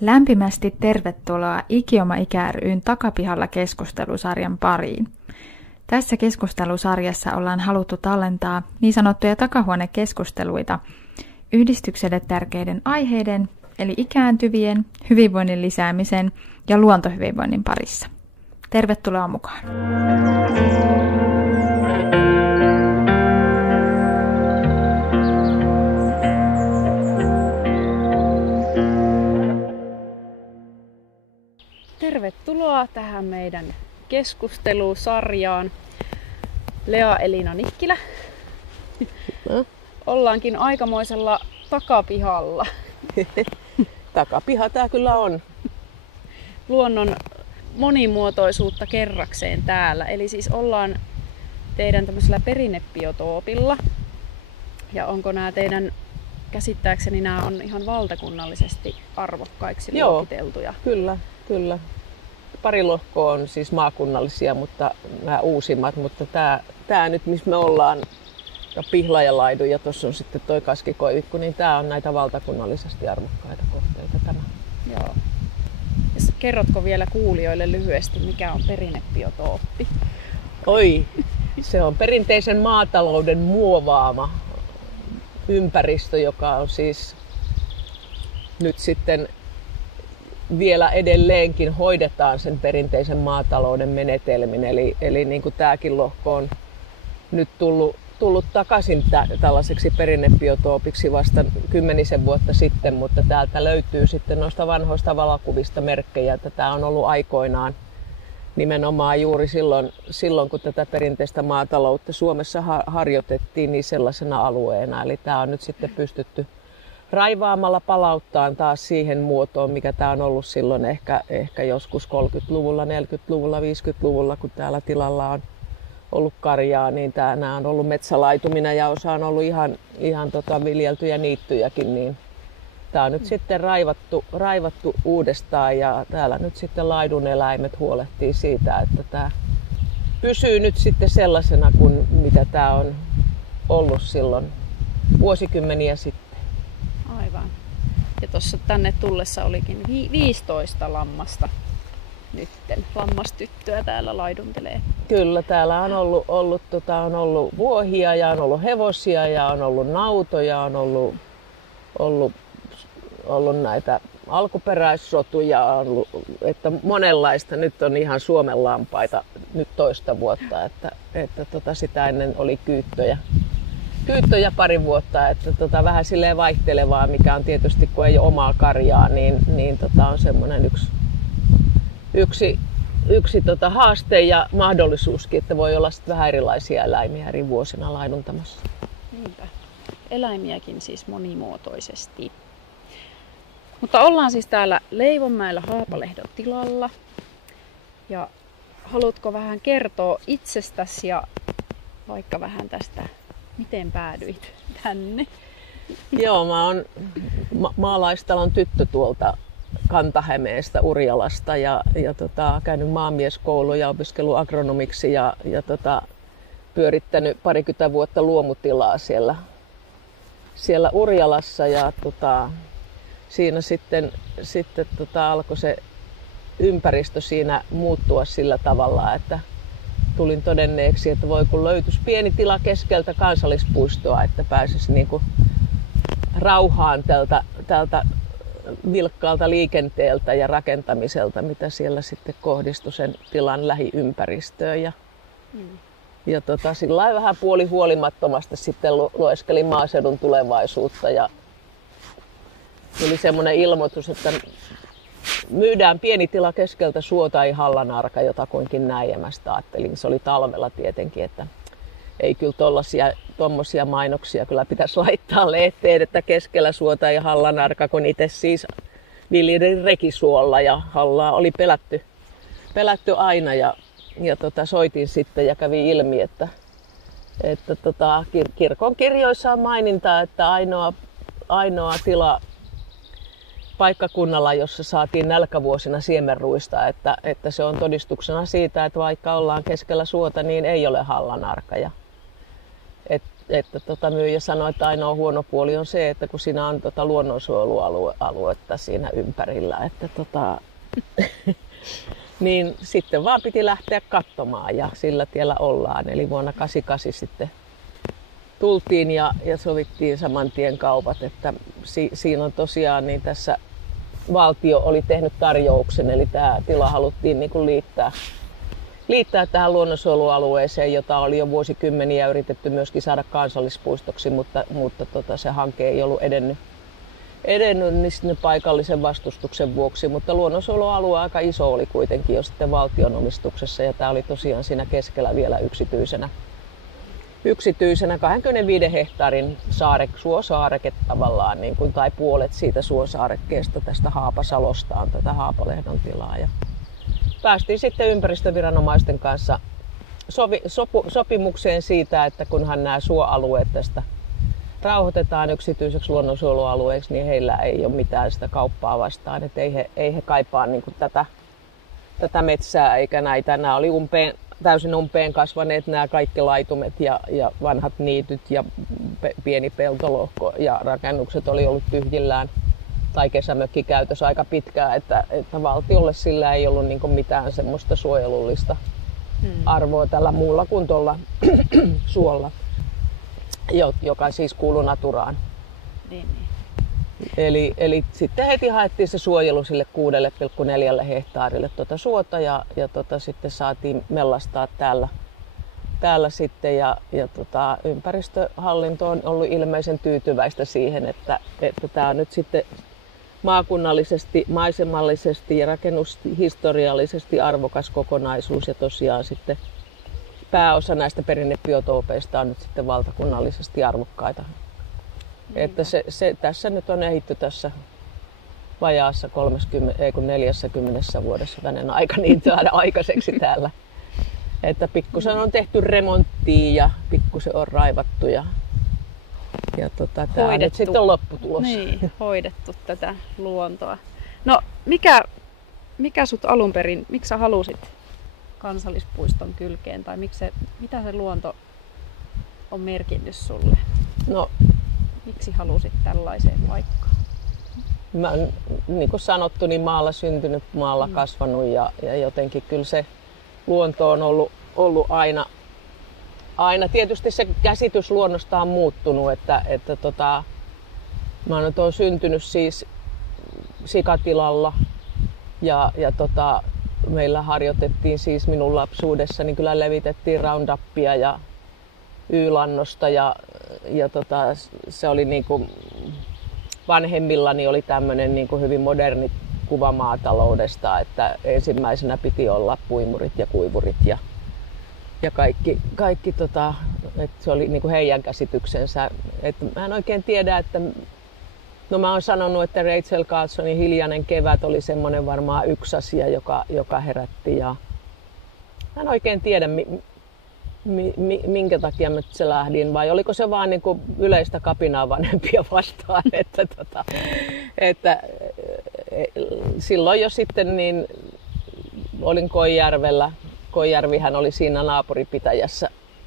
Lämpimästi tervetuloa Ikioma Ikä ry:n Takapihalla keskustelusarjan pariin. Tässä keskustelusarjassa ollaan haluttu tallentaa niin sanottuja takahuonekeskusteluita yhdistykselle tärkeiden aiheiden, eli ikääntyvien, hyvinvoinnin lisäämisen ja luontohyvinvoinnin parissa. Tervetuloa mukaan! Tervetuloa tähän meidän keskustelusarjaan. Lea Elina Nikkilä. Ollaankin aikamoisella takapihalla. Takapiha tää kyllä on. Luonnon monimuotoisuutta kerrakseen täällä. Eli siis ollaan teidän tämmöisellä perinnebiotoopilla. Ja onko nämä teidän, käsittääkseni nämä on ihan valtakunnallisesti arvokkaiksi luokiteltuja? Kyllä. Pari lohkoa on siis maakunnallisia, mutta nämä uusimmat, mutta tää nyt missä me ollaan, ja Pihlajalaidu ja tuossa on sitten toi Kaskikoivikko, niin tää on näitä valtakunnallisesti arvokkaita kohteita tämä. Joo. Ja kerrotko vielä kuulijoille lyhyesti, mikä on perinnebiotooppi? Se on perinteisen maatalouden muovaama ympäristö, joka on siis nyt sitten vielä edelleenkin hoidetaan sen perinteisen maatalouden menetelmin. Eli niin kuin tämäkin lohko on nyt tullut takaisin tällaiseksi perinnebiotoopiksi vasta 10 vuotta sitten, mutta täältä löytyy sitten noista vanhoista valokuvista merkkejä, että tämä on ollut aikoinaan nimenomaan juuri silloin kun tätä perinteistä maataloutta Suomessa harjoitettiin, niin sellaisena alueena. Eli tämä on nyt sitten pystytty raivaamalla palauttaa taas siihen muotoon, mikä tämä on ollut silloin ehkä joskus 30-luvulla, 40-luvulla, 50-luvulla, kun täällä tilalla on ollut karjaa, niin nämä on ollut metsälaitumina ja osa on ollut ihan viljeltyjä niittyjäkin, niin tämä on nyt sitten raivattu uudestaan ja täällä nyt sitten laiduneläimet huolehtii siitä, että tämä pysyy nyt sitten sellaisena kuin mitä tämä on ollut silloin vuosikymmeniä sitten. Aivan. Ja tuossa tänne tullessa olikin 15 lammasta nytten. Lammastyttöä täällä laiduntelee. Kyllä, täällä on ollut vuohia ja on ollut hevosia ja on ollut nautoja, on ollut näitä alkuperäissotuja, että monenlaista. Nyt on ihan Suomen lampaita nyt toista vuotta, että sitä ennen oli kyyttöjä pari vuotta, että vähän silleen vaihtelevaa, mikä on tietysti, kun ei ole omaa karjaa, niin on semmoinen yksi haaste ja mahdollisuuskin, että voi olla sitten vähän erilaisia eläimiä eri vuosina laiduntamassa. Niinpä. Eläimiäkin siis monimuotoisesti. Mutta ollaan siis täällä Leivonmäellä Haapalehdon tilalla. Ja haluatko vähän kertoa itsestäsi ja vaikka vähän tästä, miten päädyit tänne? Joo, mä oon maalaistalon tyttö tuolta Kanta-Hämeestä, Urjalasta ja käynyt maamieskoulua ja opiskellut agronomiksi ja pyörittänyt 20 vuotta luomutilaa siellä Urjalassa ja siinä sitten alkoi se ympäristö siinä muuttua sillä tavalla, että tulin todenneeksi, että voi kun löytyisi pieni tila keskeltä kansallispuistoa, että pääsisi niinku rauhaan tältä vilkkaalta liikenteeltä ja rakentamiselta, mitä siellä sitten kohdistui sen tilan lähiympäristöön. Ja sillä lailla vähän puolihuolimattomasti sitten lueskelin maaseudun tulevaisuutta ja tuli semmoinen ilmoitus, että myydään pieni tila keskeltä suota ei Hallanarka, jotakuinkin näin, ja mä sitä ajattelin, se oli talvella tietenkin, että ei kyllä tommosia mainoksia kyllä pitäisi laittaa lehteen, että keskellä suota ei Hallanarka, kun itse siis viljelin rekisuolla ja Hallaa oli pelätty aina ja soitin sitten ja kävi ilmi, että kirkon kirjoissa on maininta, että ainoa tila paikkakunnalla, jossa saatiin nälkävuosina siemenruista, että se on todistuksena siitä, että vaikka ollaan keskellä suota, niin ei ole Hallanarka. myyjä sanoi, että ainoa huono puoli on se, että kun siinä on luonnonsuojelualuetta siinä ympärillä, että niin sitten vaan piti lähteä katsomaan ja sillä tiellä ollaan. Eli vuonna 1988 sitten tultiin ja sovittiin saman tien kaupat, että siinä on tosiaan niin tässä valtio oli tehnyt tarjouksen, eli tämä tila haluttiin niin kuin liittää tähän luonnonsuojelualueeseen, jota oli jo vuosikymmeniä yritetty myöskin saada kansallispuistoksi, mutta se hanke ei ollut edennyt niin paikallisen vastustuksen vuoksi, mutta luonnonsuojelualue aika iso oli kuitenkin jo sitten valtion omistuksessa ja tämä oli tosiaan siinä keskellä vielä yksityisenä 25 hehtaarin suosaareke tavallaan, niin kuin, tai puolet siitä suosaarekkeesta tästä Haapasalosta on tätä Haapalehdon tilaa. Ja päästiin sitten ympäristöviranomaisten kanssa sopimukseen siitä, että kunhan nämä suoalueet tästä rauhoitetaan yksityiseksi luonnonsuojelualueeksi, niin heillä ei ole mitään sitä kauppaa vastaan. Että ei he kaipaa niin kuin tätä metsää eikä näitä. Nämä oli täysin umpeen kasvaneet nämä kaikki laitumet ja vanhat niityt ja pieni peltolohko ja rakennukset oli ollut tyhjillään tai kesämökkikäytös aika pitkään, että valtiolle sillä ei ollut niin kuin mitään semmoista suojelullista arvoa tällä muulla kuin tuolla suolla, joka siis kuului Naturaan. Niin. Eli sitten heti haettiin se suojelu sille 6,4 hehtaarille suota ja sitten saatiin mellastaa täällä sitten ja ympäristöhallinto on ollut ilmeisen tyytyväistä siihen, että tämä on nyt sitten maakunnallisesti, maisemallisesti ja rakennushistoriallisesti arvokas kokonaisuus ja tosiaan sitten pääosa näistä perinnebiotoopeista on nyt sitten valtakunnallisesti arvokkaita. Että se tässä nyt on ehditty tässä vajaassa 40 vuodessa hänen aika niin saada aikaiseksi täällä. Että pikkusen on tehty remonttia ja pikkusen on raivattu ja tämä nyt sitten on lopputulos. Niin, hoidettu tätä luontoa. No mikä sut alun perin, miksi sä halusit kansallispuiston kylkeen tai mitä se luonto on merkinnyt sulle? No, miksi halusit tällaiseen paikkaan? Mä oon, niin kuin sanottu, niin maalla syntynyt, maalla kasvanut ja jotenkin kyllä se luonto on ollut aina. Tietysti se käsitys luonnosta on muuttunut, että mä oon syntynyt siis sikatilalla ja meillä harjoitettiin siis minun lapsuudessani, kyllä levitettiin Roundupia ja Y-lannosta ja se oli niinku vanhemmillani oli tämmöinen niinku hyvin moderni kuva maataloudesta, että ensimmäisenä piti olla puimurit ja kuivurit ja kaikki että se oli niinku heidän käsityksensä. Et mä en oikein tiedä, että no mä oon sanonut, että Rachel Carlsonin Hiljainen kevät oli semmoinen varmaan yksi asia, joka herätti ja mä en oikein tiedä minkä takia mä se lähdin, vai oliko se vaan niin kuin yleistä kapinaa vanhempia vastaan, että silloin jo sitten niin olin Koijärvellä. Koijärvihän oli siinä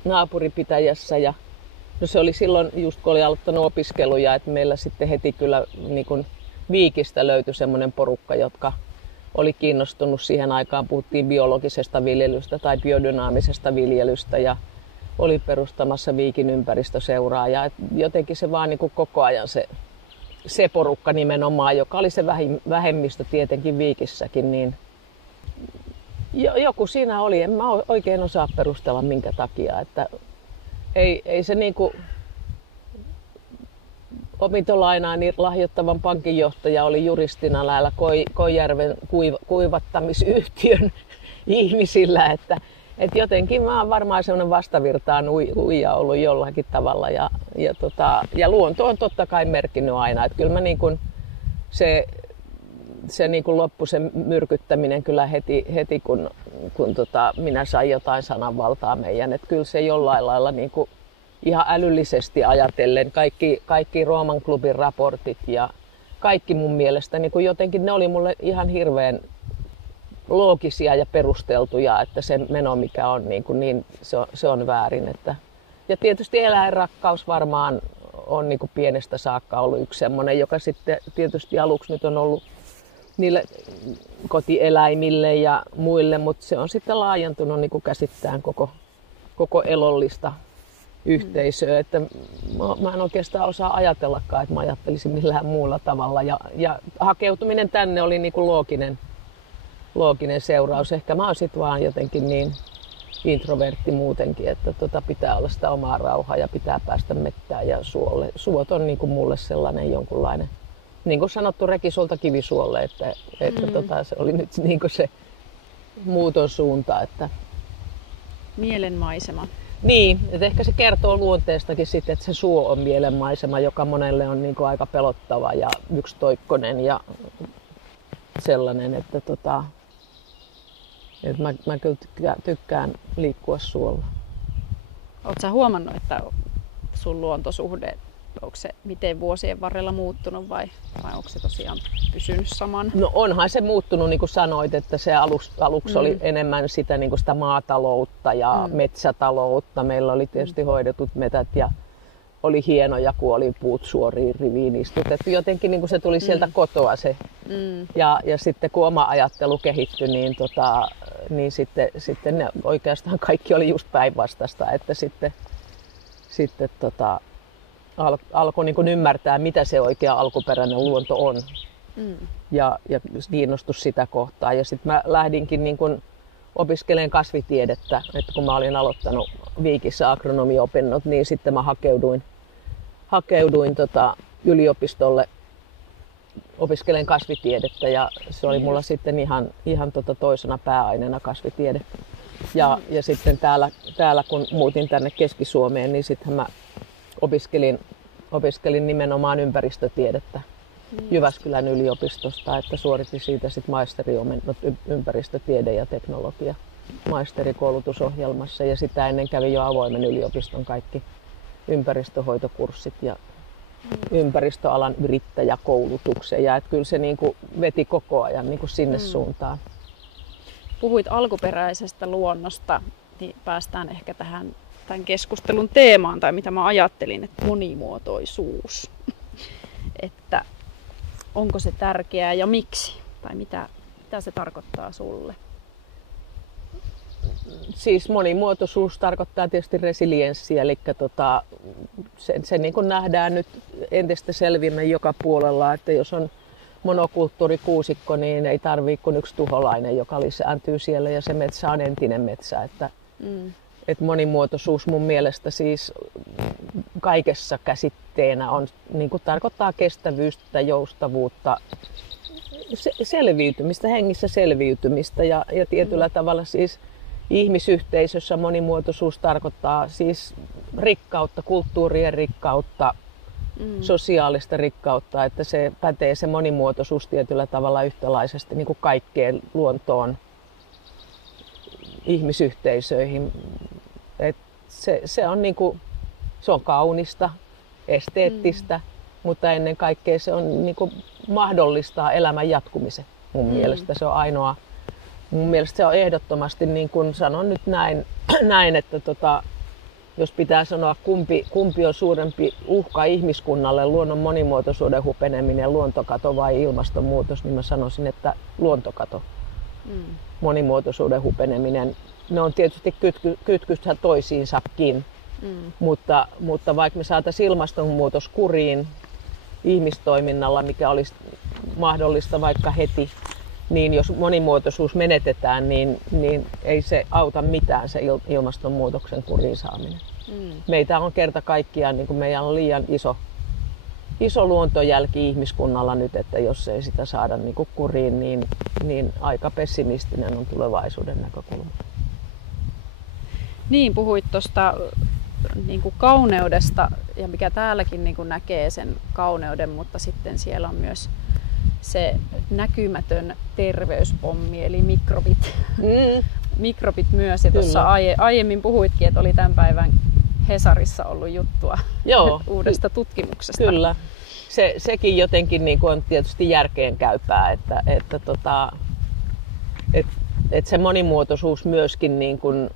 naapuripitäjässä ja no se oli silloin just kun oli aloittanut opiskeluja, että meillä sitten heti kyllä niin kuin Viikistä löytyi semmoinen porukka, jotka oli kiinnostunut siihen aikaan, puhuttiin biologisesta viljelystä tai biodynaamisesta viljelystä ja oli perustamassa Viikin ympäristöseuraa ja jotenkin se vaan niin kuin koko ajan se porukka nimenomaan, joka oli se vähemmistö tietenkin Viikissäkin, niin joku siinä oli, en mä oikein osaa perustella minkä takia, että ei se niinku opintolainaani lahjoittavan pankinjohtaja oli juristina näillä Koijärven kuivattamisyhtiön ihmisillä, että jotenkin mä oon varmaan semmoinen vastavirtaan uija ollut jollakin tavalla ja luonto on totta kai merkinnyt aina, että kyllä mä niin kuin se niin kuin loppui se myrkyttäminen kyllä heti kun minä sain jotain sananvaltaa meidän, että kyllä se jollain lailla niin kuin ihan älyllisesti ajatellen, kaikki Rooman klubin raportit ja kaikki mun mielestä, niin kuin jotenkin ne oli mulle ihan hirveän loogisia ja perusteltuja, että se meno mikä on, niin se on väärin. Että Ja tietysti eläinrakkaus varmaan on niin kuin pienestä saakka ollut yksi semmoinen, joka sitten tietysti aluksi nyt on ollut niille kotieläimille ja muille, mutta se on sitten laajentunut niin kuin käsittään koko elollista yhteisöä. Että mä en oikeastaan osaa ajatellakaan, että mä ajattelisin millään muulla tavalla. Ja hakeutuminen tänne oli niin kuin looginen seuraus. Ehkä mä oon sit vaan jotenkin niin introvertti muutenkin, että pitää olla sitä omaa rauhaa ja pitää päästä mettään ja suolle. Suot on niin kuin mulle sellainen jonkunlainen, niin kuin sanottu, reki sulta kivisuolle, että se oli nyt niin kuin se muuton suunta. Että mielenmaisema. Niin, että ehkä se kertoo luonteestakin sitten, että se suo on mielenmaisema, joka monelle on niin kuin aika pelottava ja yksitoikkoinen ja sellainen, että mä kyllä tykkään liikkua suolla. Oletko sä huomannut, että sun luontosuhde, onko se miten vuosien varrella muuttunut vai onko se tosiaan pysynyt saman? No onhan se muuttunut, niin kuin sanoit, että se aluksi oli enemmän sitä, niin kuin sitä maataloutta ja metsätaloutta. Meillä oli tietysti hoidetut metät ja oli hienoja, kun oli puut suoriin riviin istutettu. Jotenkin niin kuin se tuli sieltä kotoa se. Ja sitten kun oma ajattelu kehittyi, niin sitten ne oikeastaan kaikki oli just päinvastaista, että sitten alkoi niin kuin ymmärtää, mitä se oikea alkuperäinen luonto on. Ja kiinnostus sitä kohtaa. Ja sitten mä lähdinkin niin kuin opiskelemaan kasvitiedettä, että kun mä olin aloittanut Viikissä agronomiopinnot, niin sitten mä hakeuduin yliopistolle opiskelemaan kasvitiedettä ja se oli mulla sitten ihan toisena pääaineena kasvitiede. Ja sitten täällä kun muutin tänne Keski-Suomeen, niin sitten mä opiskelin nimenomaan ympäristötiedettä Jyväskylän yliopistosta, että suoritin siitä sitten maisteriomennot ympäristötiede ja teknologia maisterikoulutusohjelmassa ja sitä ennen kävin jo avoimen yliopiston kaikki ympäristöhoitokurssit ja ympäristöalan yrittäjäkoulutuksen ja että kyllä se niin kuin veti koko ajan niin kuin sinne suuntaan. Puhuit alkuperäisestä luonnosta, niin päästään ehkä tähän tämän keskustelun teemaan tai mitä mä ajattelin, että monimuotoisuus. Että onko se tärkeää ja miksi? Tai mitä se tarkoittaa sulle? Siis monimuotoisuus tarkoittaa tietysti resilienssiä, eli se niin kuin nähdään nyt entistä selvimmin joka puolella, että jos on monokulttuurikuusikko, niin ei tarvitse kuin yksi tuholainen, joka lisääntyy siellä ja se metsä on entinen metsä. Että monimuotoisuus mun mielestä siis kaikessa käsitteenä on, niin kuin tarkoittaa kestävyyttä, joustavuutta, selviytymistä, hengissä selviytymistä ja tietyllä tavalla siis ihmisyhteisössä monimuotoisuus tarkoittaa siis rikkautta, kulttuurien rikkautta, sosiaalista rikkautta, että se pätee se monimuotoisuus tietyllä tavalla yhtälaisesti niin kuin kaikkeen luontoon, ihmisyhteisöihin. Se on niin kuin, se on kaunista, esteettistä, mutta ennen kaikkea se on niin kuin mahdollistaa elämän jatkumisen. Mun mielestä se on ainoa. Mun mielestä se on ehdottomasti, niin kuin sanon nyt näin että jos pitää sanoa kumpi on suurempi uhka ihmiskunnalle, luonnon monimuotoisuuden hupeneminen, luontokato vai ilmastonmuutos, niin mä sanoisin, että luontokato. Monimuotoisuuden hupeneminen, ne on tietysti kytkyssä toisiinsakin, mutta vaikka me saataisiin ilmastonmuutos kuriin ihmistoiminnalla, mikä olisi mahdollista vaikka heti, niin jos monimuotoisuus menetetään, niin ei se auta mitään se ilmastonmuutoksen kuriin saaminen. Meitä on kerta kaikkiaan, niin kuin meillä on liian iso luontojälki ihmiskunnalla nyt, että jos ei sitä saada niin kuin kuriin, niin aika pessimistinen on tulevaisuuden näkökulma. Niin, puhuit tuosta niin kuin kauneudesta ja mikä täälläkin niin kuin näkee sen kauneuden, mutta sitten siellä on myös se näkymätön terveyspommi, eli mikrobit. Mikrobit myös. Ja tuossa aiemmin puhuitkin, että oli tämän päivän Hesarissa ollut juttua uudesta tutkimuksesta. Kyllä. Sekin jotenkin niin kuin on tietysti järkeenkäypää, että se monimuotoisuus myöskin niin kuin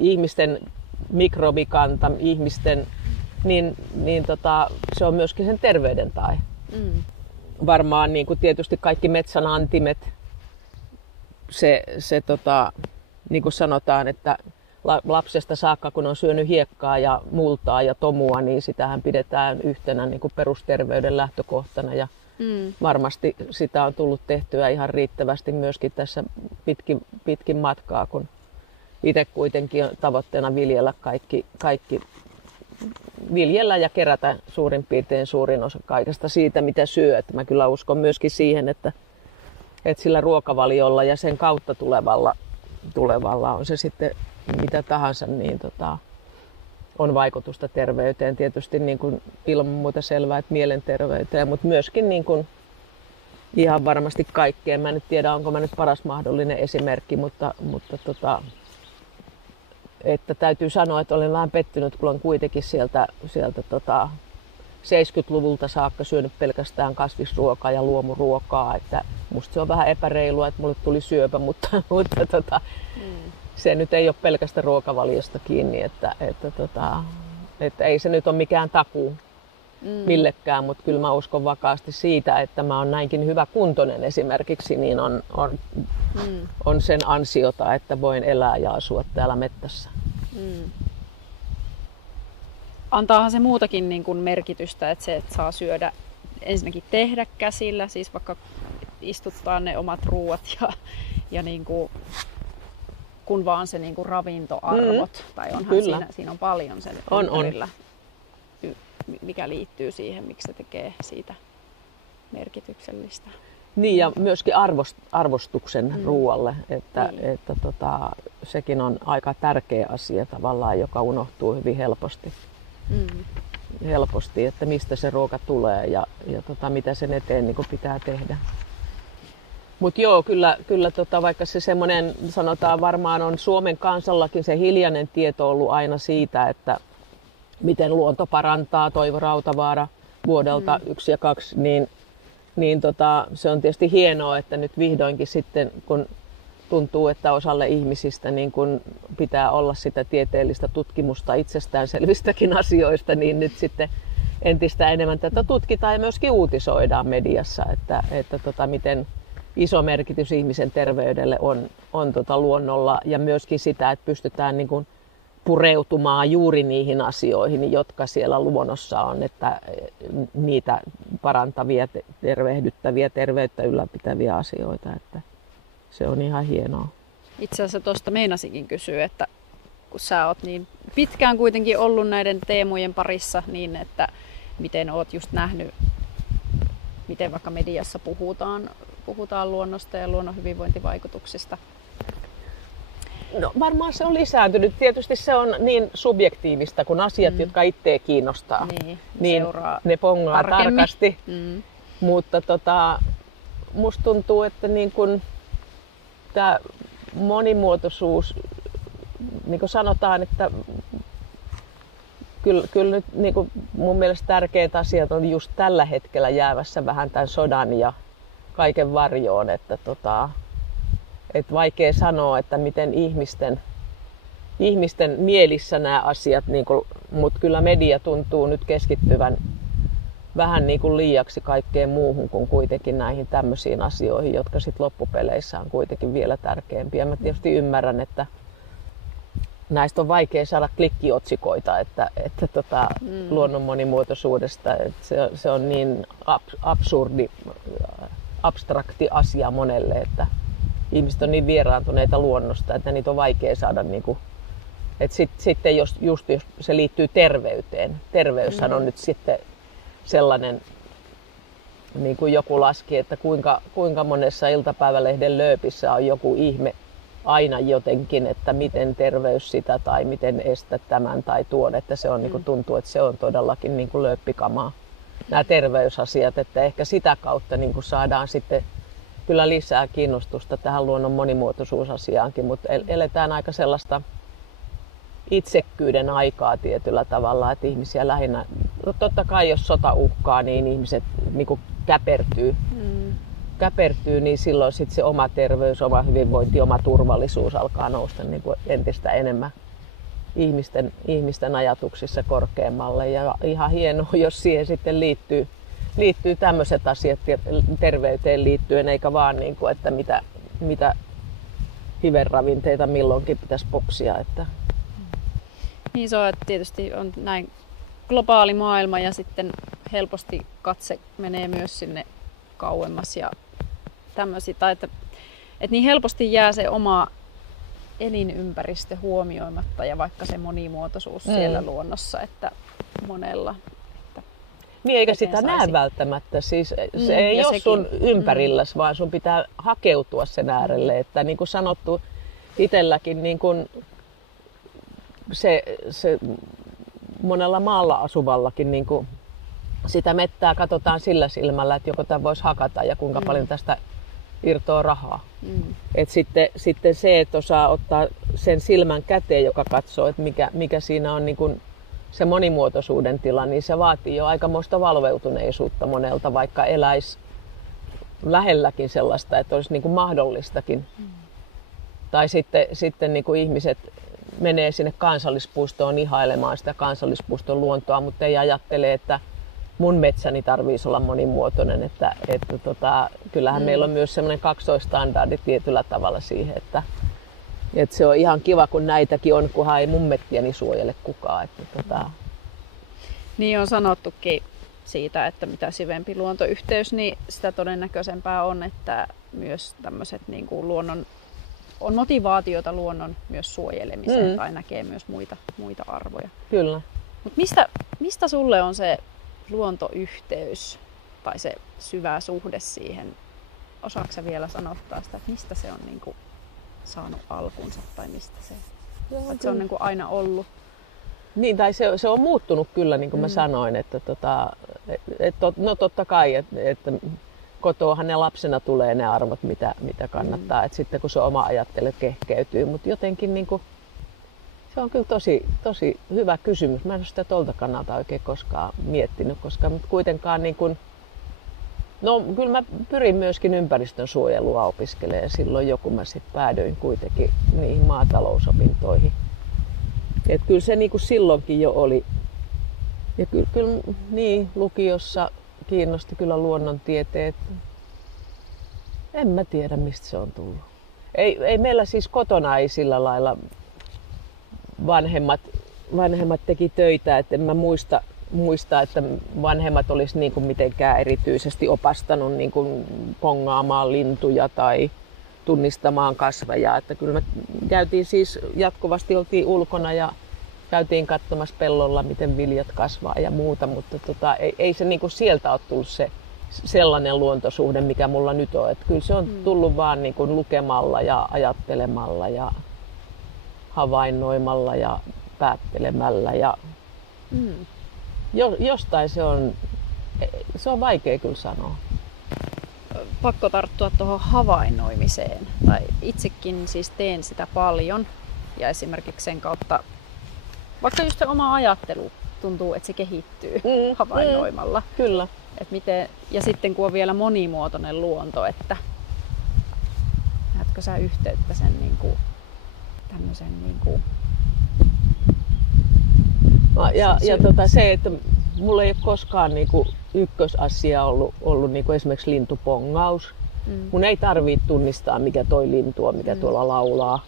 ihmisten mikrobikanta ihmisten, niin se on myöskin sen terveyden tae. Varmaan niin kuin tietysti kaikki metsän antimet, niin kuin sanotaan, että lapsesta saakka kun on syönyt hiekkaa ja multaa ja tomua, niin sitähän pidetään yhtenä niin kuin perusterveyden lähtökohtana. Ja varmasti sitä on tullut tehtyä ihan riittävästi myöskin tässä pitkin matkaa, kun itse kuitenkin on tavoitteena viljellä ja kerätä suurin piirtein suurin osa kaikesta siitä, mitä syö. Että mä kyllä uskon myöskin siihen, että sillä ruokavaliolla ja sen kautta tulevalla on se sitten mitä tahansa, niin on vaikutusta terveyteen. Tietysti niin kuin ilman muuta selvää, että mielenterveyteen, mutta myöskin niin kuin ihan varmasti kaikkeen. Mä en nyt tiedä, onko mä nyt paras mahdollinen esimerkki, mutta että täytyy sanoa, että olen vähän pettynyt, kun olen kuitenkin sieltä 70-luvulta saakka syönyt pelkästään kasvisruokaa ja luomuruokaa. Että musta se on vähän epäreilua, että mulle tuli syöpä, mutta se nyt ei ole pelkästä ruokavaliosta kiinni, että ei se nyt ole mikään takuu millekään, mutta kyllä mä uskon vakaasti siitä, että mä oon näinkin hyvä kuntoinen esimerkiksi, niin on sen ansiota, että voin elää ja asua täällä mettässä. Antaahan se muutakin niin kuin merkitystä, että se että saa syödä, ensinnäkin tehdä käsillä, siis vaikka istuttaa ne omat ruuat ja niin kuin, kun vaan se niin kuin ravintoarvot, tai onhan siinä on paljon sen ympärillä, mikä liittyy siihen, miksi se tekee siitä merkityksellistä. Niin, ja myöskin arvostuksen ruoalle, että sekin on aika tärkeä asia tavallaan, joka unohtuu hyvin helposti, että mistä se ruoka tulee ja mitä sen eteen niin kuin pitää tehdä. Mutta joo, kyllä vaikka se semmoinen, sanotaan varmaan on Suomen kansallakin se hiljainen tieto ollut aina siitä, että miten luonto parantaa, Toivo Rautavaara vuodelta 1 ja 2, niin se on tietysti hienoa, että nyt vihdoinkin sitten, kun tuntuu, että osalle ihmisistä niin kun pitää olla sitä tieteellistä tutkimusta itsestäänselvistäkin asioista, niin nyt sitten entistä enemmän tätä tutkitaan ja myöskin uutisoidaan mediassa, että miten iso merkitys ihmisen terveydelle on luonnolla ja myöskin sitä, että pystytään niin kun pureutumaan juuri niihin asioihin, jotka siellä luonnossa on, että niitä parantavia, tervehdyttäviä, terveyttä ylläpitäviä asioita, että se on ihan hienoa. Itse asiassa tuosta meinasinkin kysyä, että kun sä oot niin pitkään kuitenkin ollut näiden teemojen parissa, niin että miten oot just nähnyt, miten vaikka mediassa puhutaan luonnosta ja luonnon hyvinvointivaikutuksista? No varmaan se on lisääntynyt. Tietysti se on niin subjektiivista, kun asiat, jotka itseä kiinnostaa, niin ne pongaa tarkasti. Mutta musta tuntuu, että niin kun tämä monimuotoisuus, niin kuin sanotaan, että kyllä nyt niin kuin mun mielestä tärkeät asiat on just tällä hetkellä jäävässä vähän tämän sodan ja kaiken varjoon, että vaikea sanoa, että miten ihmisten mielissä nämä asiat, niin mutta kyllä media tuntuu nyt keskittyvän vähän niin kuin liiaksi kaikkeen muuhun kuin kuitenkin näihin tämmöisiin asioihin, jotka sitten loppupeleissä on kuitenkin vielä tärkeämpiä. Mä tietysti ymmärrän, että näistä on vaikea saada klikkiotsikoita, että luonnon monimuotoisuudesta, että se on niin abstrakti asia monelle, että ihmiset on niin vieraantuneita luonnosta, että niitä on vaikea saada, niin kuin, että sitten jos se liittyy terveyteen. Terveyshän on nyt sitten sellainen, niin kuin joku laski, että kuinka monessa iltapäivälehden lööpissä on joku ihme aina jotenkin, että miten terveys sitä tai miten estää tämän tai tuon, että se on, niin kuin tuntuu, että se on todellakin niin kuin lööppikamaa. Nämä terveysasiat, että ehkä sitä kautta niin kuin saadaan sitten kyllä lisää kiinnostusta tähän luonnon monimuotoisuusasiaankin, mutta eletään aika sellaista itsekkyyden aikaa tietyllä tavalla, että ihmisiä lähinnä, no totta kai jos sota uhkaa, niin ihmiset niin kuin käpertyy, niin silloin sitten se oma terveys, oma hyvinvointi, oma turvallisuus alkaa nousta niin kuin entistä ihmisten ajatuksissa korkeammalle. Ja ihan hienoa, jos siihen sitten liittyy tämmöiset asiat terveyteen liittyen, eikä vaan niin kuin, että mitä hiveravinteita milloinkin pitäisi boksia. Että. Niin se on, että tietysti on näin globaali maailma ja sitten helposti katse menee myös sinne kauemmas ja tämmöisiä, tai että niin helposti jää se oma elinympäristö huomioimatta ja vaikka se monimuotoisuus siellä luonnossa, että monella. Että niin eikä sitä näe välttämättä, siis se ei ole sun ympärilläs, vaan sun pitää hakeutua sen äärelle, että niin kuin sanottu itselläkin niin kuin se monella maalla asuvallakin niin kuin sitä mettää katsotaan sillä silmällä, että joko tämän voisi hakata ja kuinka paljon tästä irtoaa rahaa. Et sitten se, että osaa ottaa sen silmän käteen, joka katsoo, että mikä siinä on niin kuin se monimuotoisuuden tila, niin se vaatii jo aikamoista valveutuneisuutta monelta, vaikka eläisi lähelläkin sellaista, että olisi niin kuin mahdollistakin. Tai sitten niin kuin ihmiset menee sinne kansallispuistoon ihailemaan sitä kansallispuiston luontoa, mutta ei ajattele, että mun metsäni tarvitsisi olla monimuotoinen. Että kyllähän meillä on myös semmoinen kaksoistandardi tietyllä tavalla siihen, että se on ihan kiva, kun näitäkin on, kunhan ei mun mettiäni suojele kukaan. Niin on sanottukin siitä, että mitä syvempi luontoyhteys, niin sitä todennäköisempää on, että myös tämmöiset niin kuin on motivaatiota luonnon myös suojelemiseen tai näkee myös muita arvoja. Kyllä. Mut mistä sulle on se luontoyhteys tai se syvä suhde siihen? Osaatko sä vielä sanottaa sitä, että mistä se on niin kuin saanut alkunsa tai mistä se, se on niin kuin aina ollut? Niin, tai se on muuttunut kyllä, niin kuin mä sanoin, että no totta kai, että kotoahan ne lapsena tulee ne arvot, mitä kannattaa. Et sitten kun se oma ajattelu kehkeytyy, mutta jotenkin niin kuin, se on kyllä tosi hyvä kysymys. Mä en ole sitä tolta kannalta oikein koskaan miettinyt, koska kuitenkaan niin kuin, no kyllä mä pyrin myöskin ympäristön suojelua opiskelemaan silloin jo, kun mä sitten päädyin kuitenkin niihin maatalousopintoihin. Et kyllä se niin kuin silloinkin jo oli. Ja kyllä niin, lukiossa kiinnosti kyllä luonnontieteet. En mä tiedä, mistä se on tullut. Ei meillä siis kotona ei sillä lailla vanhemmat teki töitä, että en mä muista, että vanhemmat olisi niin kuin mitenkään erityisesti opastanut niin kuin pongaamaan lintuja tai tunnistamaan kasveja. Että kyllä me käytiin siis jatkuvasti, oltiin ulkona ja käytiin katsomassa pellolla, miten viljat kasvaa ja muuta, mutta ei se niin kuin sieltä ole tullut se sellainen luontosuhde, mikä mulla nyt on. Että kyllä se on tullut vaan niin kuin lukemalla ja ajattelemalla ja havainnoimalla ja päättelemällä. Ja jostain se on vaikea kyllä sanoa. Pakko tarttua tuohon havainnoimiseen. Tai itsekin siis teen sitä paljon ja esimerkiksi sen kautta, vaikka just se oma ajattelu tuntuu, että se kehittyy havainnoimalla. Kyllä. Ja sitten kun on vielä monimuotoinen luonto, että näetkö sä yhteyttä sen tämmöisen se, että mulla ei ole koskaan ykkösasia ollut esimerkiksi lintupongaus. Mun ei tarvitse tunnistaa, mikä toi lintu on, mikä tuolla laulaa.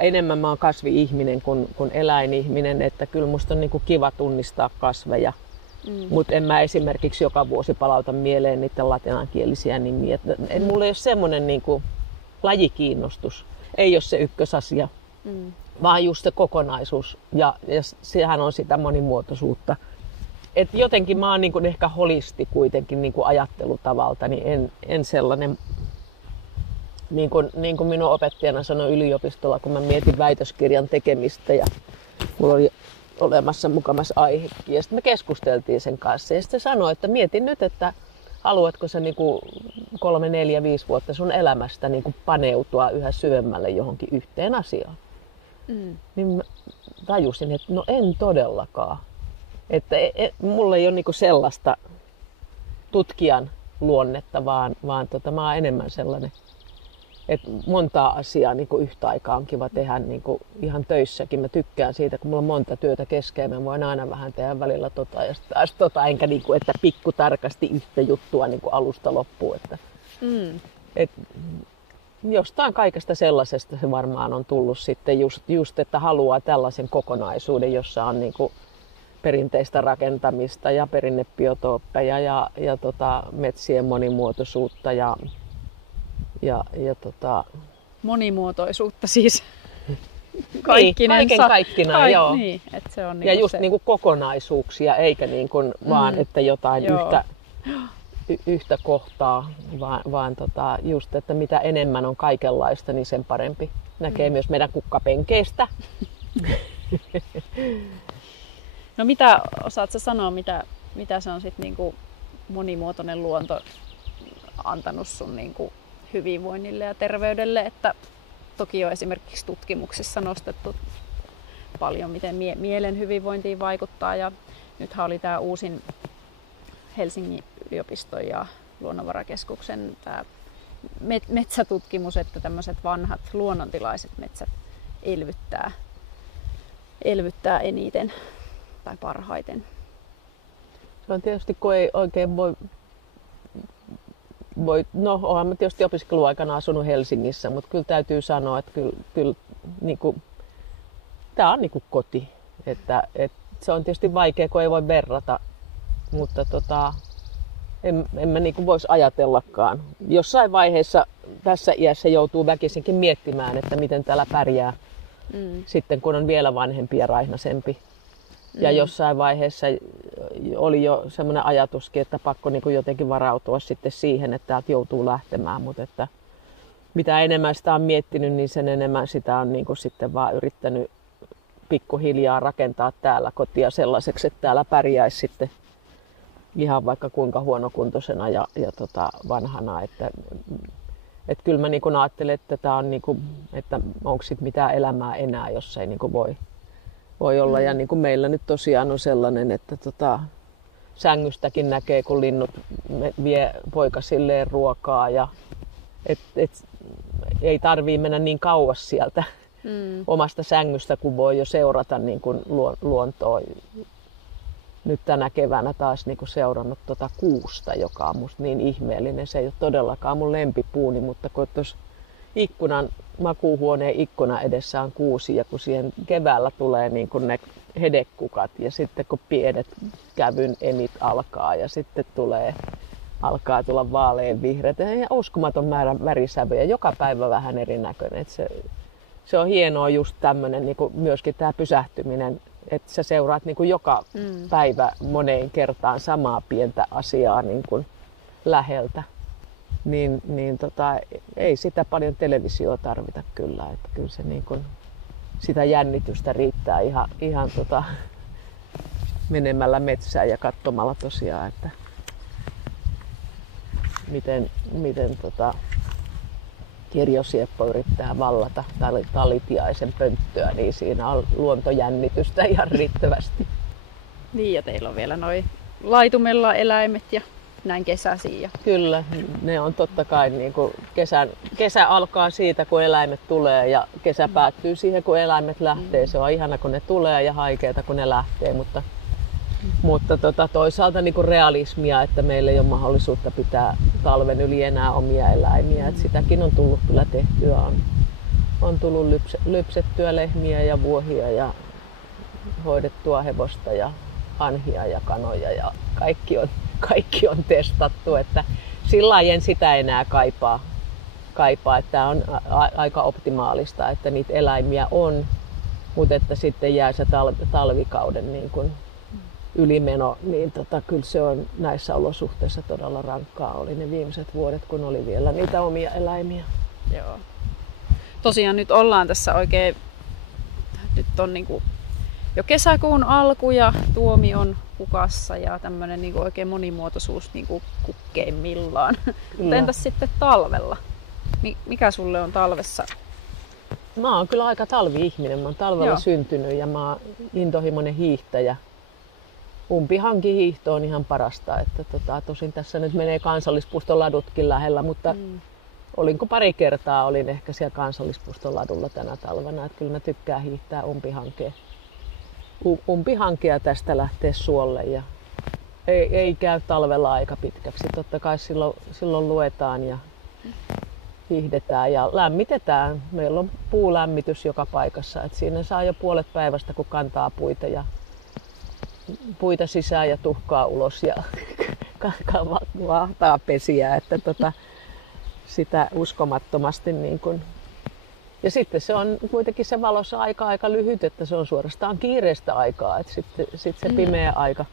Enemmän mä oon kasvi-ihminen kuin eläinihminen, että kyllä musta on kiva tunnistaa kasveja. Mutta en mä esimerkiksi joka vuosi palauta mieleen niiden latinankielisiä nimiä. Mulla ei ole semmoinen lajikiinnostus. Ei ole se ykkösasia, vaan just se kokonaisuus. Ja sehän on sitä monimuotoisuutta. Et jotenkin mä oon ehkä holisti kuitenkin ajattelutavalta, niin en sellainen, niin kuin minun opettajana sanoi yliopistolla, kun mä mietin väitöskirjan tekemistä ja mulla oli olemassa mukamassa aihekin. Ja sitten me keskusteltiin sen kanssa ja sitten sanoi, että mietin nyt, että haluatko sä 3, 4, 5 vuotta sun elämästä paneutua yhä syvemmälle johonkin yhteen asiaan. Niin mä tajusin, että no en todellakaan. Että mulla ei ole sellaista tutkijan luonnetta, vaan mä oon enemmän sellainen montaa asiaa niin kuin yhtä aikaa on kiva tehdä niin kuin ihan töissäkin. Mä tykkään siitä, kun mulla on monta työtä kesken, mä voin aina vähän tehdä välillä ja taas enkä niin kuin, että pikkutarkasti yhtä juttua niin kuin alusta loppuun. Että, jostain kaikesta sellaisesta se varmaan on tullut sitten just että haluaa tällaisen kokonaisuuden, jossa on niin kuin perinteistä rakentamista ja perinnebiotooppeja ja metsien monimuotoisuutta ja monimuotoisuutta siis. Kaiken kaikkinaan, joo. Niin, että se on ja just se. Niin kuin kokonaisuuksia, eikä niin kuin vaan, että jotain yhtä kohtaa, vaan just, että mitä enemmän on kaikenlaista, niin sen parempi. Näkee myös meidän kukkapenkeistä. No osaatko sanoa, mitä se on sitten niinku monimuotoinen luonto antanut sun niinku hyvinvoinnille ja terveydelle, että toki on esimerkiksi tutkimuksissa nostettu paljon, miten mielen hyvinvointiin vaikuttaa, ja nythän oli tämä uusin Helsingin yliopiston ja Luonnonvarakeskuksen tämä metsätutkimus, että tämmöiset vanhat luonnontilaiset metsät elvyttää eniten tai parhaiten. Se on tietysti, kun ei oikein olen mä tietysti opiskeluaikana asunut Helsingissä, mutta kyllä täytyy sanoa, että kyllä niin kuin, tämä on niin kuin koti. Että se on tietysti vaikea, kun ei voi verrata, mutta en mä niin kuin voisi ajatellakaan. Jossain vaiheessa tässä iässä joutuu väkisinkin miettimään, että miten täällä pärjää sitten, kun on vielä vanhempi ja raihnasempi. Ja jossain vaiheessa oli jo semmoinen ajatuskin, että pakko niin kuin jotenkin varautua sitten siihen, että täältä joutuu lähtemään. Mutta että mitä enemmän sitä on miettinyt, niin sen enemmän sitä on niin kuin sitten vaan yrittänyt pikkuhiljaa rakentaa täällä kotia sellaiseksi, että täällä pärjäisi sitten ihan vaikka kuinka huonokuntoisena ja vanhana. Että kyllä mä niin kuin ajattelen, että tämä on niin kuin, että onko sitten mitään elämää enää, jos ei niin kuin voi olla. Ja niin kuin meillä nyt tosiaan on sellainen, että sängystäkin näkee, kun linnut vie poikasilleen ruokaa. Ja ei tarvii mennä niin kauas sieltä omasta sängystä, kun voi jo seurata niin kuin luontoa. Nyt tänä keväänä taas niin kuin seurannut kuusta, joka on musta niin ihmeellinen. Se ei ole todellakaan mun lempipuuni, mutta kun tuossa makuuhuoneen ikkunan edessä on kuusi, ja kun siihen keväällä tulee niin kuin ne hedekukat ja sitten kun pienet kävyn enit alkaa ja sitten alkaa tulla vaaleanvihreät ja uskomaton määrä värisävyjä, joka päivä vähän erinäköinen. Se on hienoa just tämmöinen niin kuin myöskin tämä pysähtyminen, että sä seuraat niin kuin joka päivä moneen kertaan samaa pientä asiaa niin kuin läheltä. Niin ei sitä paljon televisiota tarvita kyllä. Että kyllä se niin kuin, sitä jännitystä riittää ihan menemällä metsään ja katsomalla tosiaan, että miten kirjosieppo yrittää vallata talitiaisen pönttöä, niin siinä on luontojännitystä ihan riittävästi. Niin, ja teillä on vielä noi laitumella eläimet ja näin kesäisiä. Kyllä, ne on totta kai niin kuin kesä alkaa siitä, kun eläimet tulee, ja kesä päättyy siihen, kun eläimet lähtee. Se on ihana, kun ne tulee, ja haikeeta, kun ne lähtee, mutta toisaalta niin kuin realismia, että meillä ei ole mahdollisuutta pitää talven yli enää omia eläimiä. Et sitäkin on tullut kyllä tehtyä. On tullut lypsettyä lehmiä ja vuohia ja hoidettua hevosta ja hanhia ja kanoja ja kaikki on testattu. Että sillä lailla en sitä enää kaipaa, että tämä on aika optimaalista, että niitä eläimiä on, mutta että sitten jää se talvikauden niin kuin ylimeno, niin kyllä se on näissä olosuhteissa todella rankkaa. Oli ne viimeiset vuodet, kun oli vielä niitä omia eläimiä. Joo. Tosiaan nyt ollaan tässä oikein, nyt on niinku jo kesäkuun alku ja tuomi on hukassa ja tämmöinen niinku oikein monimuotoisuus niinku kukkeimmillaan. Mutta entäs sitten talvella? Mikä sulle on talvessa? Mä oon kyllä aika talvi-ihminen. Mä oon talvella syntynyt ja mä oon intohimoinen hiihtäjä. Umpihankihiihto on ihan parasta, että tosin tässä nyt menee kansallispuiston ladutkin lähellä, mutta olinko pari kertaa, olin ehkä siellä Kansallispuiston ladulla tänä talvena, että kyllä mä tykkään hiihtää umpihankea tästä lähteä suolle ja ei käy talvella aika pitkäksi. Totta kai silloin luetaan ja hiihdetään ja lämmitetään. Meillä on puulämmitys joka paikassa, että siinä saa jo puolet päivästä kun kantaa puita sisään ja tuhkaa ulos ja vahtaa pesiä, että sitä uskomattomasti niin kuin. Ja sitten se on kuitenkin se valossa aika lyhyt, että se on suorastaan kiireistä aikaa, että sitten se pimeä aika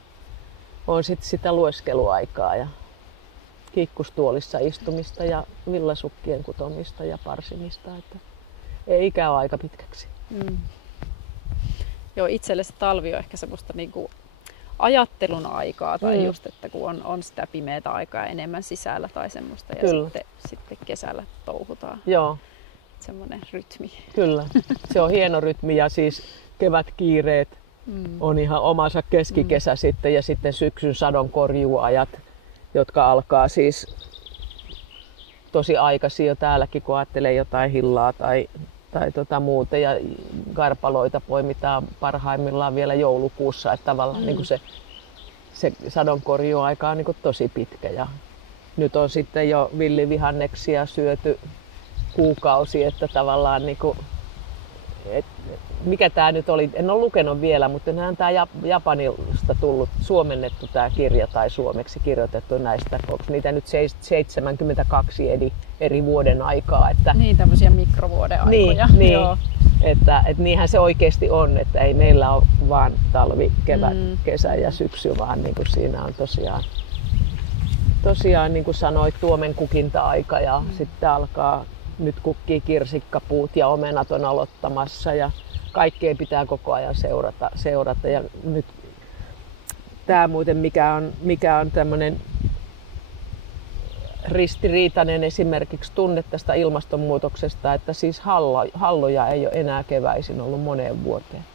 on sitten sitä lueskeluaikaa ja kiikkustuolissa istumista ja villasukkien kutomista ja parsimista, että ei käy aika pitkäksi. Joo, itselle se talvi on ehkä semmoista niinku ajattelun aikaa tai just, että kun on sitä pimeätä aikaa enemmän sisällä tai semmoista ja sitten kesällä touhutaan. Joo. Semmoinen rytmi. Kyllä, se on hieno rytmi ja siis kevätkiireet on ihan omansa keskikesä sitten ja sitten syksyn sadonkorjuuajat, jotka alkaa siis tosi aikaisin jo täälläkin, kun ajattelee jotain hillaa tai muuta ja karpaloita poimitaan parhaimmillaan vielä joulukuussa, että tavallaan niin kuin se sadonkorjuaika on niin kuin tosi pitkä ja nyt on sitten jo villivihanneksia syöty kuukausi, että tavallaan niin kuin, mikä tämä nyt oli, en ole lukenut vielä, mutta näen tämä Japanista tullut suomennettu tämä kirja tai suomeksi kirjoitettu näistä, onko niitä nyt 72 eri vuoden aikaa. Että, niin, tämmöisiä mikrovuoden aikoja. Niin, että niinhän se oikeasti on, että ei meillä ole vaan talvi, kevät, kesä ja syksy, vaan niin kuin siinä on tosiaan niin kuin sanoit, tuomen kukinta-aika ja sitten alkaa, nyt kukkii kirsikkapuut ja omenat on aloittamassa ja kaikkea pitää koko ajan seurata. Ja nyt tämä muuten, mikä on tämmöinen ristiriitainen esimerkiksi tunne tästä ilmastonmuutoksesta, että siis halloja ei ole enää keväisin ollut moneen vuoteen,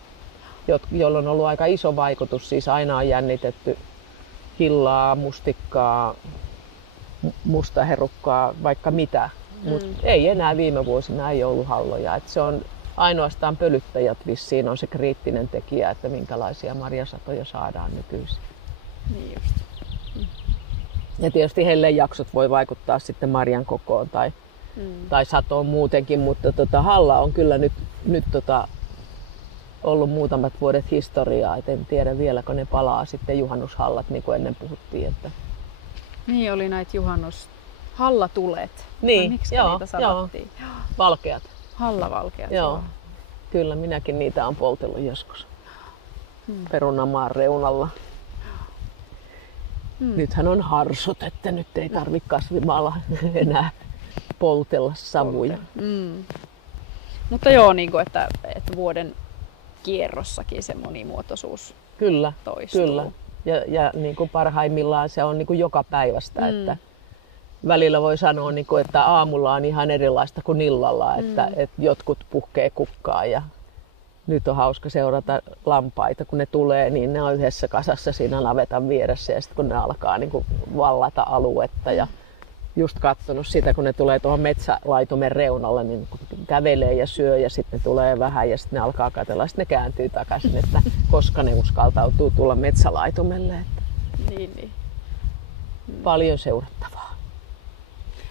jolloin on ollut aika iso vaikutus. Siis aina on jännitetty hillaa, mustikkaa, mustaherukkaa, vaikka mitä. Mutta ei enää viime vuosina ei ollut halloja. Et se on ainoastaan pölyttäjät vissiin on se kriittinen tekijä, että minkälaisia marjasatoja saadaan nykyisin. Niin just. Ja tietysti hellejaksot voi vaikuttaa sitten marjan kokoon tai satoon muutenkin, mutta halla on kyllä nyt ollut muutamat vuodet historiaa, et en tiedä vieläkö ne palaa sitten juhannushallat, niin kuin ennen puhuttiin. Että. Niin oli näitä hallatulet. Niin, miksi niitä sanottiin? Joo. Valkeat. Hallavalkeat. Joo. Kyllä minäkin niitä on poltellut joskus perunamaan reunalla. Nythän on harsot, että nyt ei tarvitse kasvimaalla enää poltella savuja. Mutta joo, niin kuin, että vuoden kierrossakin se monimuotoisuus toistuu. Kyllä. Ja niin kuin parhaimmillaan se on niin kuin joka päivästä. Että välillä voi sanoa, niin kuin, että aamulla on ihan erilaista kuin illalla, että jotkut puhkee kukkaa ja nyt on hauska seurata lampaita, kun ne tulee, niin ne on yhdessä kasassa siinä navetan vieressä ja sitten kun ne alkaa niin kuin vallata aluetta ja just katsonut sitä, kun ne tulee tuohon metsälaitumen reunalle, niin kävelee ja syö ja sitten ne tulee vähän ja sitten ne alkaa katsella ja sitten ne kääntyy takaisin, että koska ne uskaltautuu tulla metsälaitumelle. Että niin. Paljon seurattavaa.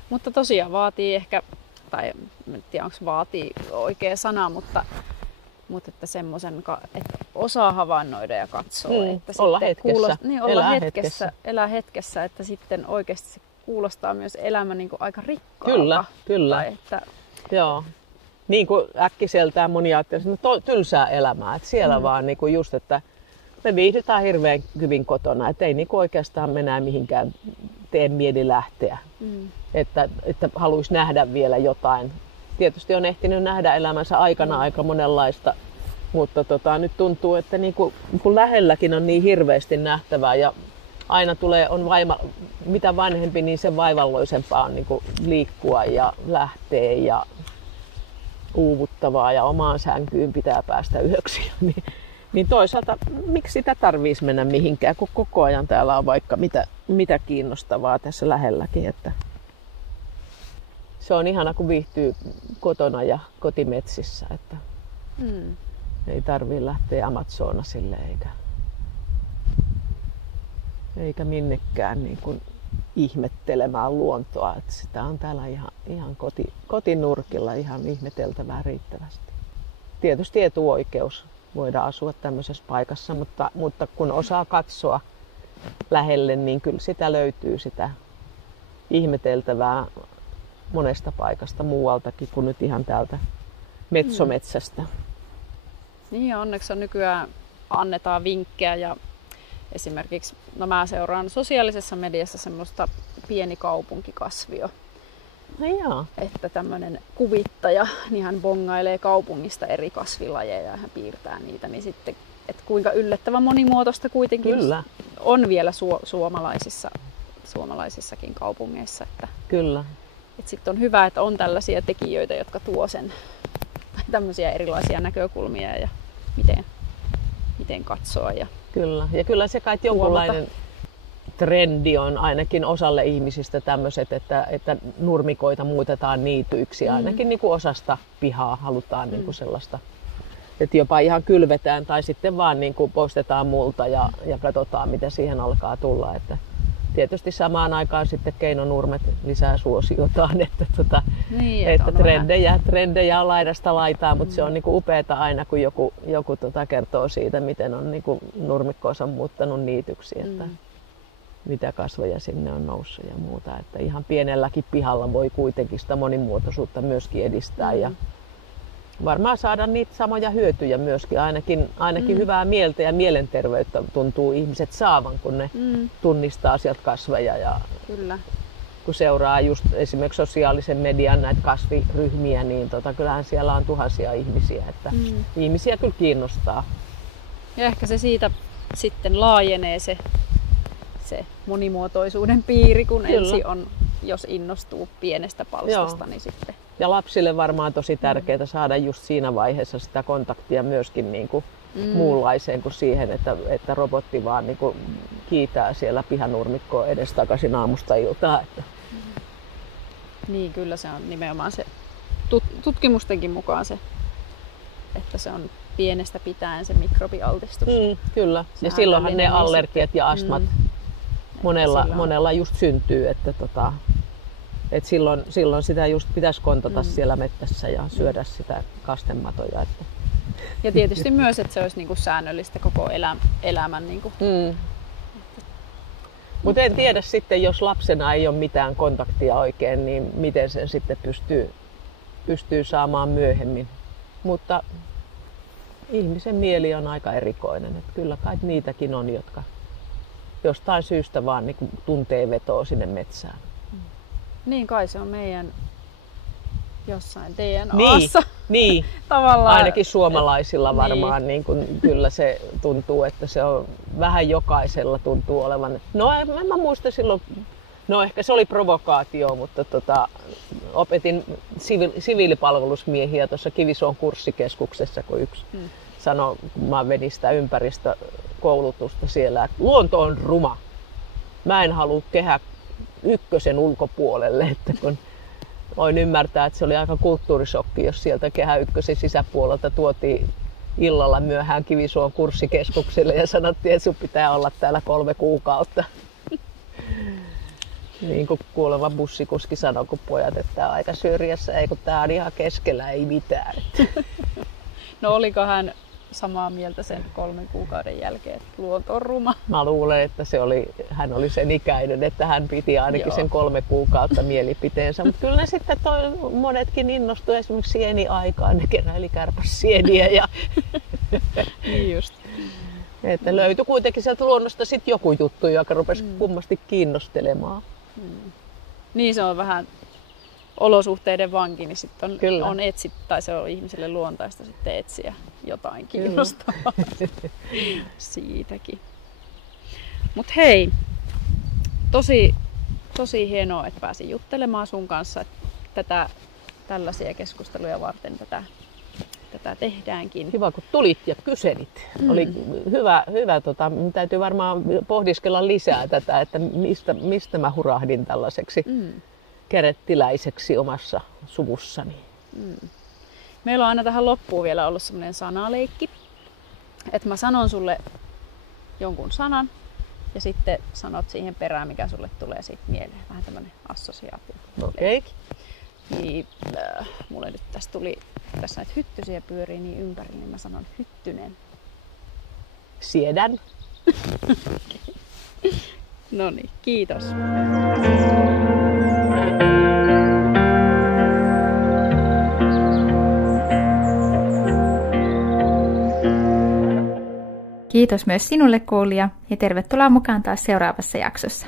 Mutta tosiaan vaatii ehkä, tai en tiedä onko vaatii oikea sana, mutta että semmoisen, että osaa havainnoida ja katsoa. Että olla hetkessä. Elää hetkessä, että sitten oikeasti se kuulostaa myös elämä niin kuin aika rikkaalta. Kyllä. Joo. Niin kuin äkkiseltään moni ajattelee, että tylsää elämää. Että siellä vaan niin kuin just, että me viihdytään hirveän hyvin kotona. Että ei niin kuin oikeastaan me enää mihinkään tee mieli lähteä. Että haluaisi nähdä vielä jotain. Tietysti on ehtinyt nähdä elämänsä aikana aika monenlaista, mutta nyt tuntuu, että niin kun lähelläkin on niin hirveästi nähtävää ja aina mitä vanhempi, niin sen vaivalloisempaa on niin kuin liikkua ja lähteä ja uuvuttavaa ja omaan sänkyyn pitää päästä yöksi. Niin toisaalta miksi sitä tarvitsisi mennä mihinkään, kun koko ajan täällä on vaikka mitä kiinnostavaa tässä lähelläkin. Että se on ihana, kun viihtyy kotona ja kotimetsissä, että ei tarvitse lähteä Amazonasille eikä minnekään niin kuin ihmettelemään luontoa. Että sitä on täällä ihan kotinurkilla ihan ihmeteltävää riittävästi. Tietysti etuoikeus voida asua tämmöisessä paikassa, mutta kun osaa katsoa lähelle, niin kyllä sitä löytyy sitä ihmeteltävää monesta paikasta muualtakin kuin nyt ihan täältä metsometsästä. Niin ja onneksi nykyään annetaan vinkkejä ja esimerkiksi, no mä seuraan sosiaalisessa mediassa semmoista pieni kaupunkikasvio. No joo. Että tämmöinen kuvittaja, niin hän bongailee kaupungista eri kasvilajeja ja hän piirtää niitä, niin sitten, että kuinka yllättävän monimuotoista kuitenkin Kyllä. on vielä suomalaisissakin kaupungeissa. Että, Kyllä. että sitten on hyvä, että on tällaisia tekijöitä, jotka tuo sen tämmöisiä erilaisia näkökulmia ja miten katsoa. Kyllä. Ja kyllä se kai jonkunlainen trendi on ainakin osalle ihmisistä tämmöiset, että nurmikoita muutetaan niityiksi. Ainakin niin kuin osasta pihaa halutaan niin kuin sellaista, että jopa ihan kylvetään tai sitten vaan niin kuin poistetaan multa ja katsotaan, mitä siihen alkaa tulla. Että tietysti samaan aikaan sitten keinonurmet lisää suosiotaan, että trendejä on laidasta laitaan, mutta se on niinku upeata aina, kun joku kertoo siitä, miten on niinku nurmikkoonsa muuttanut niityksi, että mitä kasveja sinne on noussut ja muuta. Että ihan pienelläkin pihalla voi kuitenkin sitä monimuotoisuutta myöskin edistää ja varmaan saada niitä samoja hyötyjä myöskin. Ainakin hyvää mieltä ja mielenterveyttä tuntuu ihmiset saavan, kun ne tunnistaa sieltä kasveja. Ja Kyllä. kun seuraa just esimerkiksi sosiaalisen median näitä kasviryhmiä, niin kyllähän siellä on tuhansia ihmisiä. Että ihmisiä kyllä kiinnostaa. Ja ehkä se siitä sitten laajenee se monimuotoisuuden piiri, kun ensin on, jos innostuu pienestä palstasta, niin sitten. Ja lapsille varmaan tosi tärkeää saada just siinä vaiheessa sitä kontaktia myöskin niin kuin muunlaiseen kuin siihen, että robotti vaan niin kuin kiitää siellä pihanurmikkoa edestakaisin aamusta iltaan. Niin, kyllä se on nimenomaan se tutkimustenkin mukaan se, että se on pienestä pitäen se mikrobialtistus. Kyllä, ja silloinhan ne allergiat ja astmat monella just syntyy, että silloin sitä just pitäisi kontata siellä mettässä ja syödä sitä kastematoja. Että. Ja tietysti myös, että se olisi niinku säännöllistä koko elämän. Niinku. Mutta en tiedä sitten, jos lapsena ei ole mitään kontaktia oikein, niin miten sen sitten pystyy saamaan myöhemmin. Mutta ihmisen mieli on aika erikoinen. Että kyllä kai niitäkin on, jotka jostain syystä vaan niin kuin tuntee vetoa sinne metsään. Niin kai se on meidän jossain DNA:ssa. Niin. Tavallaan. Ainakin suomalaisilla varmaan niin kuin, kyllä se tuntuu, että se on vähän jokaisella tuntuu olevan. No en mä muista silloin, no ehkä se oli provokaatio, mutta opetin siviilipalvelusmiehiä tuossa Kivisuon kurssikeskuksessa, kun yksi sanoi, kun mä vedin sitä ympäristökoulutusta siellä, että luonto on ruma. Mä en halua Kehä ykkösen ulkopuolelle, että kun voin ymmärtää, että se oli aika kulttuurisokki, jos sieltä Kehä ykkösen sisäpuolelta tuotiin illalla myöhään Kivisuon kurssikeskukselle ja sanottiin, että sun pitää olla täällä 3 kuukautta. Niin kuin kuoleva bussikuski sanoi, kun pojat, että tää on aika syrjässä, ei kun tää on ihan keskellä, ei mitään. No oliko hän samaa mieltä sen 3 kuukauden jälkeen, että luonto on ruma? Mä luulen, että hän oli sen ikäinen, että hän piti ainakin sen 3 kuukautta mielipiteensä. Mutta kyllä ne sitten monetkin innostui esimerkiksi sieniaikaan, ne keräili kärpäsieniä. Niin just. Että löytyi kuitenkin sieltä luonnosta sitten joku juttu, joka rupesi kummasti kiinnostelemaan. Niin se on vähän olosuhteiden vanki, niin sitten on tai se on ihmiselle luontaista sitten etsiä jotain kiinnostavaa siitäkin. Mut hei, tosi hienoa, että pääsin juttelemaan sun kanssa. Tällaisia keskusteluja varten tätä tehdäänkin. Hyvä, kun tulit ja kyselit. Oli hyvä täytyy varmaan pohdiskella lisää tätä, että mistä mä hurahdin tällaiseksi kerettiläiseksi omassa suvussani. Meillä on aina tähän loppuun vielä ollut semmoinen sanaleikki, että mä sanon sulle jonkun sanan ja sitten sanot siihen perään, mikä sulle tulee siitä mieleen. Vähän tämmöinen assosiaatio. Okei. Niin, mulle nyt tässä näitä hyttysiä pyörii niin ympäri, niin mä sanon hyttynen. Siedän. No niin, kiitos. Kiitos myös sinulle kuulija ja tervetuloa mukaan taas seuraavassa jaksossa.